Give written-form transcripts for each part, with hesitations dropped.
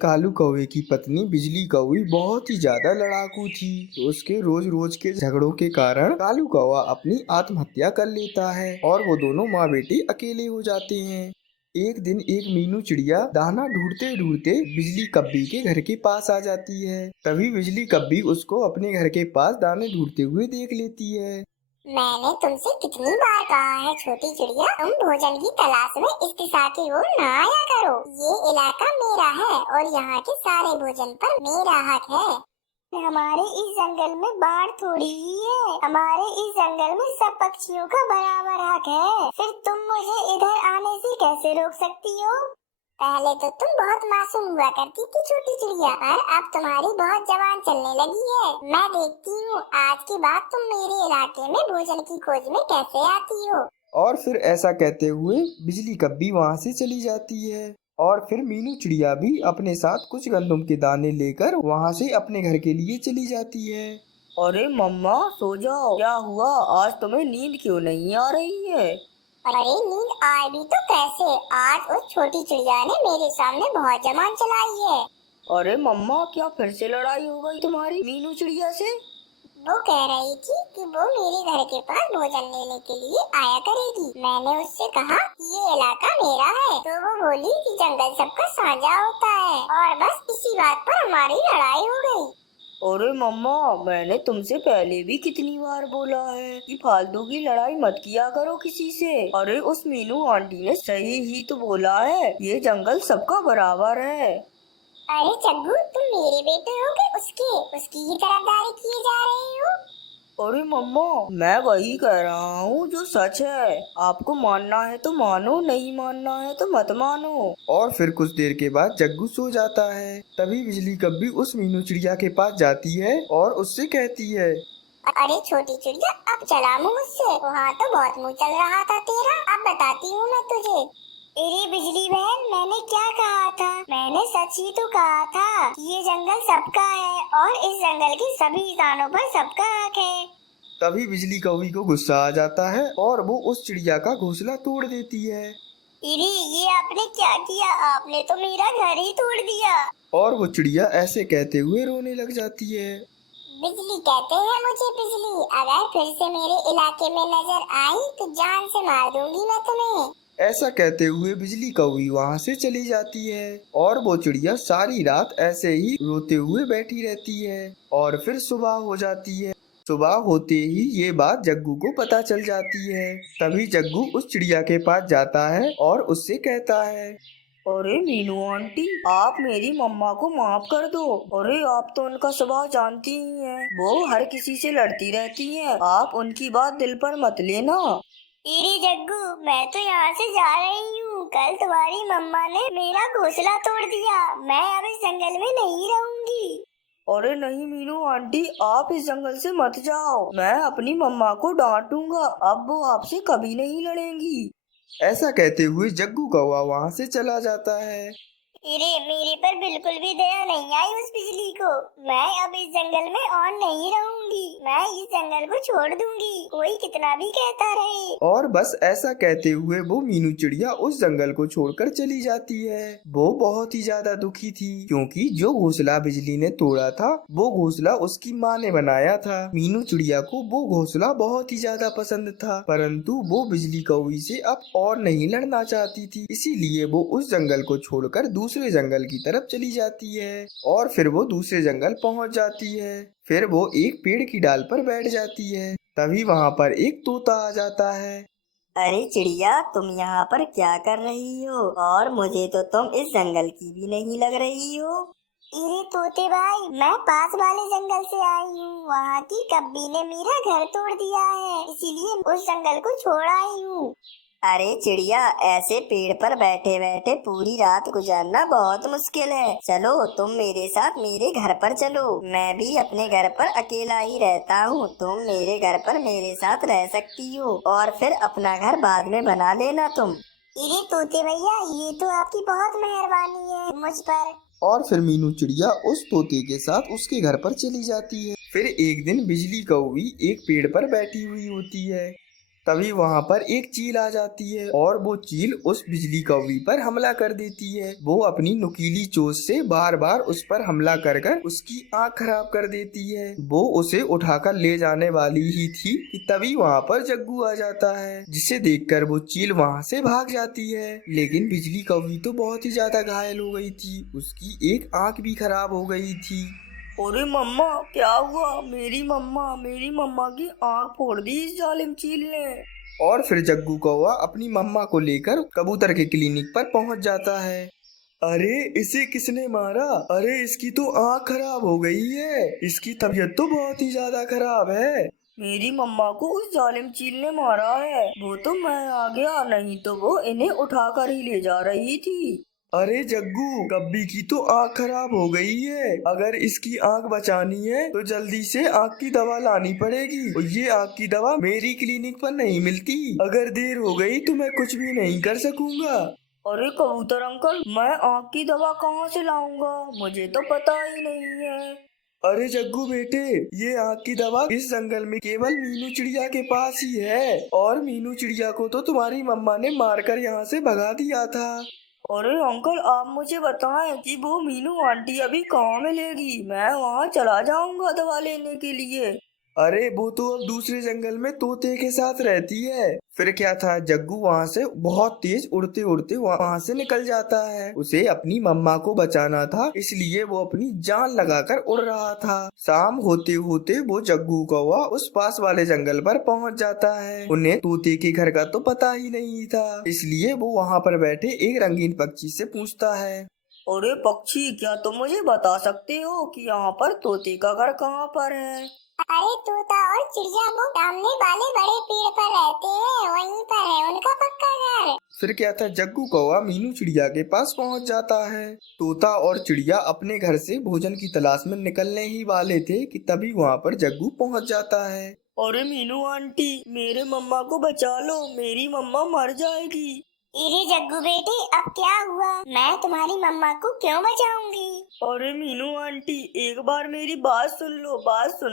कालू कौवे की पत्नी बिजली कौवी बहुत ही ज्यादा लड़ाकू थी। तो उसके रोज रोज के झगड़ों के कारण कालू कौवा अपनी आत्महत्या कर लेता है और वो दोनों माँ बेटी अकेले हो जाते हैं। एक दिन एक मीनू चिड़िया दाना ढूंढते ढूंढते बिजली कब्बी के घर के पास आ जाती है। तभी बिजली कब्बी उसको अपने घर के पास दाने ढूंढते हुए देख लेती है। मैंने तुमसे कितनी बार कहा है छोटी चिड़िया, तुम भोजन की तलाश में इस दिशा की ओर न आया करो। ये इलाका मेरा है और यहाँ के सारे भोजन पर मेरा हक है। हमारे इस जंगल में बाढ़ थोड़ी ही है, हमारे इस जंगल में सब पक्षियों का बराबर हक है। फिर तुम मुझे इधर आने से कैसे रोक सकती हो? पहले तो तुम बहुत मासूम हुआ करती थी छोटी चिड़िया, पर अब तुम्हारी बहुत जबान चलने लगी है। मैं देखती हूँ आज के बाद तुम मेरे इलाके में भोजन की खोज में कैसे आती हो। और फिर ऐसा कहते हुए बिजली कब्बी वहाँ से चली जाती है और फिर मीनू चिड़िया भी अपने साथ कुछ गंदम के दाने लेकर वहाँ से अपने घर के लिए चली जाती है। अरे मम्मा सो जाओ, क्या हुआ? आज तुम्हें नींद क्यों नहीं आ रही है? अरे नींद आए भी तो कैसे, आज उस छोटी चिड़िया ने मेरे सामने बहुत जबान चलाई है। अरे मम्मा क्या फिर से लड़ाई हो गई तुम्हारी मीनू चिड़िया से? वो कह रही थी कि वो मेरे घर के पास भोजन लेने के लिए आया करेगी। मैंने उससे कहा कि ये इलाका मेरा है, तो वो बोली कि जंगल सबका साझा होता है और बस इसी बात पर हमारी लड़ाई हो गई। अरे मम्मा मैंने तुमसे पहले भी कितनी बार बोला है कि फालतू की लड़ाई मत किया करो किसी से। अरे उस मीनू आंटी ने सही ही तो बोला है, ये जंगल सबका बराबर है। अरे चग्गू, तुम मेरे बेटे हो कि उसकी ही तरफदारी किए जा रहे हो? अरे मम्मा मैं वही कह रहा हूँ जो सच है। आपको मानना है तो मानो, नहीं मानना है तो मत मानो। और फिर कुछ देर के बाद जग्गू सो जाता है। तभी बिजली कब्बी उस मीनू चिड़िया के पास जाती है और उससे कहती है, अरे छोटी चिड़िया, अब चला मुँह मुझसे, वहाँ तो बहुत मुँह चल रहा था तेरा, अब बताती हूँ मैं तुझे। अरे बिजली बहन, मैंने क्या कहा था? मैंने सच ही तो कहा था कि ये जंगल सबका है और इस जंगल के सभी इंसानों पर सबका हक है। तभी बिजली कौवी को गुस्सा आ जाता है और वो उस चिड़िया का घोंसला तोड़ देती है। इरी, ये आपने क्या किया? आपने तो मेरा घर ही तोड़ दिया। और वो चिड़िया ऐसे कहते हुए रोने लग जाती है। बिजली कहते हैं मुझे बिजली, अगर फिर से मेरे इलाके में नजर आई तो जान से मार दूंगी मैं तुम्हें। ऐसा कहते हुए बिजली कौवी वहाँ से चली जाती है और वो चिड़िया सारी रात ऐसे ही रोते हुए बैठी रहती है। और फिर सुबह हो जाती है। सुबह होते ही ये बात जग्गू को पता चल जाती है। तभी जग्गू उस चिड़िया के पास जाता है और उससे कहता है, अरे मीनू आंटी आप मेरी मम्मा को माफ कर दो। अरे आप तो उनका स्वभाव जानती ही हैं, वो हर किसी से लड़ती रहती हैं। आप उनकी बात दिल पर मत लेना। इरी जग्गू, मैं तो यहाँ से जा रही हूँ। कल तुम्हारी मम्मा ने मेरा घोंसला तोड़ दिया, मैं अब इस जंगल में नहीं रहूंगी। अरे नहीं मीनू आंटी, आप इस जंगल से मत जाओ, मैं अपनी मम्मा को डांटूंगा, अब वो आपसे कभी नहीं लड़ेंगी। ऐसा कहते हुए जग्गू कौवा वहाँ से चला जाता है। अरे मेरे पर बिल्कुल भी दया नहीं आई उस बिजली को। मैं अब इस जंगल में और नहीं रहूंगी, मैं इस जंगल को छोड़ दूंगी, कोई कितना भी कहता रहे। और बस ऐसा कहते हुए वो मीनू चिड़िया उस जंगल को छोड़कर चली जाती है। वो बहुत ही ज्यादा दुखी थी क्योंकि जो घोंसला बिजली ने तोड़ा था वो घोंसला उसकी माँ ने बनाया था। मीनू चिड़िया को वो घोंसला बहुत ही ज्यादा पसंद था, परंतु वो बिजली कौवी से अब और नहीं लड़ना चाहती थी। इसीलिए वो उस जंगल को छोड़कर दूसरे जंगल की तरफ चली जाती है। और फिर वो दूसरे जंगल पहुंच जाती है। फिर वो एक पेड़ की डाल पर बैठ जाती है। तभी वहाँ पर एक तोता आ जाता है। अरे चिड़िया तुम यहाँ पर क्या कर रही हो? और मुझे तो तुम इस जंगल की भी नहीं लग रही हो। अरे तोते भाई, मैं पास वाले जंगल से आई हूँ, वहाँ की कब्बी ने मेरा घर तोड़ दिया है, इसीलिए उस जंगल को छोड़ आई हूँ। अरे चिड़िया ऐसे पेड़ पर बैठे बैठे पूरी रात गुजारना बहुत मुश्किल है। चलो तुम मेरे साथ मेरे घर पर चलो, मैं भी अपने घर पर अकेला ही रहता हूँ, तुम मेरे घर पर मेरे साथ रह सकती हो और फिर अपना घर बाद में बना लेना तुम। अरे तोते भैया, ये तो आपकी बहुत मेहरबानी है मुझ पर। और फिर मीनू चिड़िया उस तोते के साथ उसके घर पर चली जाती है। फिर एक दिन बिजली कौवी एक पेड़ पर बैठी हुई होती है। तभी वहाँ पर एक चील आ जाती है और वो चील उस बिजली कौवी पर हमला कर देती है। वो अपनी नुकीली चोंच से बार बार उस पर हमला कर कर उसकी आँख खराब कर देती है। वो उसे उठाकर ले जाने वाली ही थी कि तभी वहाँ पर जग्गू आ जाता है, जिसे देखकर वो चील वहाँ से भाग जाती है। लेकिन बिजली कौवी तो बहुत ही ज्यादा घायल हो गई थी, उसकी एक आँख भी खराब हो गई थी। अरे मम्मा क्या हुआ? मेरी मम्मा की आँख फोड़ दी इस जालिम चील ने। और फिर जग्गू कौवा अपनी मम्मा को लेकर कबूतर के क्लिनिक पर पहुंच जाता है। अरे इसे किसने मारा? अरे इसकी तो आँख खराब हो गई है, इसकी तबीयत तो बहुत ही ज्यादा खराब है। मेरी मम्मा को उस जालिम चील ने मारा है। वो तो मैं आ गया, नहीं तो वो इन्हें उठाकर ही ले जा रही थी। अरे जग्गू, कब्बी की तो आँख खराब हो गई है। अगर इसकी आँख बचानी है तो जल्दी से आँख की दवा लानी पड़ेगी, और ये आँख की दवा मेरी क्लिनिक पर नहीं मिलती। अगर देर हो गई तो मैं कुछ भी नहीं कर सकूंगा। अरे कबूतर अंकल, मैं आँख की दवा कहाँ से लाऊंगा? मुझे तो पता ही नहीं है। अरे जग्गू बेटे, ये आँख की दवा इस जंगल में केवल मीनू चिड़िया के पास ही है, और मीनू चिड़िया को तो तुम्हारी मम्मा ने मारकर यहाँ से भगा दिया था। अरे अंकल, आप मुझे बताएं कि वो मीनू आंटी अभी कहाँ मिलेगी? मैं वहाँ चला जाऊंगा दवा लेने के लिए। अरे वो तो अब दूसरे जंगल में तोते के साथ रहती है। फिर क्या था, जग्गू वहाँ से बहुत तेज उड़ते उड़ते वहाँ से निकल जाता है। उसे अपनी मम्मा को बचाना था, इसलिए वो अपनी जान लगाकर उड़ रहा था। शाम होते होते वो जग्गू कौवा उस पास वाले जंगल पर पहुँच जाता है। उन्हें तोते के घर का तो पता ही नहीं था, इसलिए वो वहाँ पर बैठे एक रंगीन पक्षी से पूछता है। अरे पक्षी, क्या तुम मुझे बता सकते हो कि यहाँ पर तोते का घर कहाँ पर है? अरे तोता और चिड़िया वो सामने वाले बड़े पेड़ पर रहते हैं, वहीं पर है उनका पक्का घर। फिर क्या था, जग्गू कौवा मीनू चिड़िया के पास पहुंच जाता है। तोता और चिड़िया अपने घर से भोजन की तलाश में निकलने ही वाले थे कि तभी वहां पर जग्गू पहुंच जाता है। अरे मीनू आंटी, मेरे मम्मा को बचा लो, मेरी मम्मा मर जाएगी। अरे जग्गू बेटे, अब क्या हुआ? मैं तुम्हारी मम्मा को क्यों बचाऊंगी? अरे मीनू आंटी, एक बार मेरी बात सुन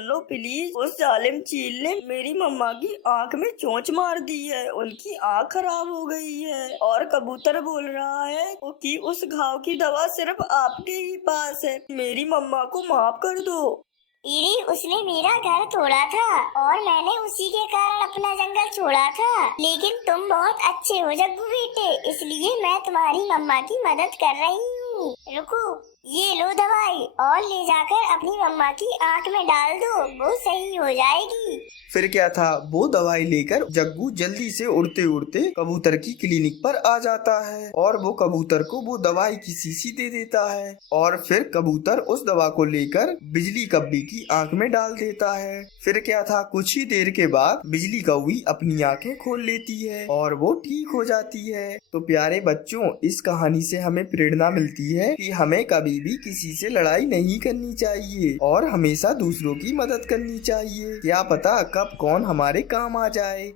लो प्लीज। उस जालिम चील ने मेरी मम्मा की आंख में चोंच मार दी है, उनकी आंख खराब हो गई है, और कबूतर बोल रहा है कि उस घाव की दवा सिर्फ आपके ही पास है। मेरी मम्मा को माफ कर दो। इरी, उसने मेरा घर तोड़ा था और मैंने उसी के कारण अपना जंगल छोड़ा था। लेकिन तुम बहुत अच्छे हो जग्गू बेटे, इसलिए मैं तुम्हारी मम्मा की मदद कर रही हूँ। रुको, ये लो दवाई और ले जाकर अपनी मम्मा की आंख में डाल दो, वो सही हो जाएगी। फिर क्या था, वो दवाई लेकर जग्गू जल्दी से उड़ते उड़ते कबूतर की क्लिनिक पर आ जाता है, और वो कबूतर को वो दवाई की शीशी दे देता है, और फिर कबूतर उस दवा को लेकर बिजली कब्बी की आंख में डाल देता है। फिर क्या था, कुछ ही देर के बाद बिजली कौवी अपनी आंखें खोल लेती है और वो ठीक हो जाती है। तो प्यारे बच्चों, इस कहानी से हमें प्रेरणा मिलती है कि हमें कभी भी किसी से लड़ाई नहीं करनी चाहिए और हमेशा दूसरों की मदद करनी चाहिए। क्या पता कब कौन हमारे काम आ जाए।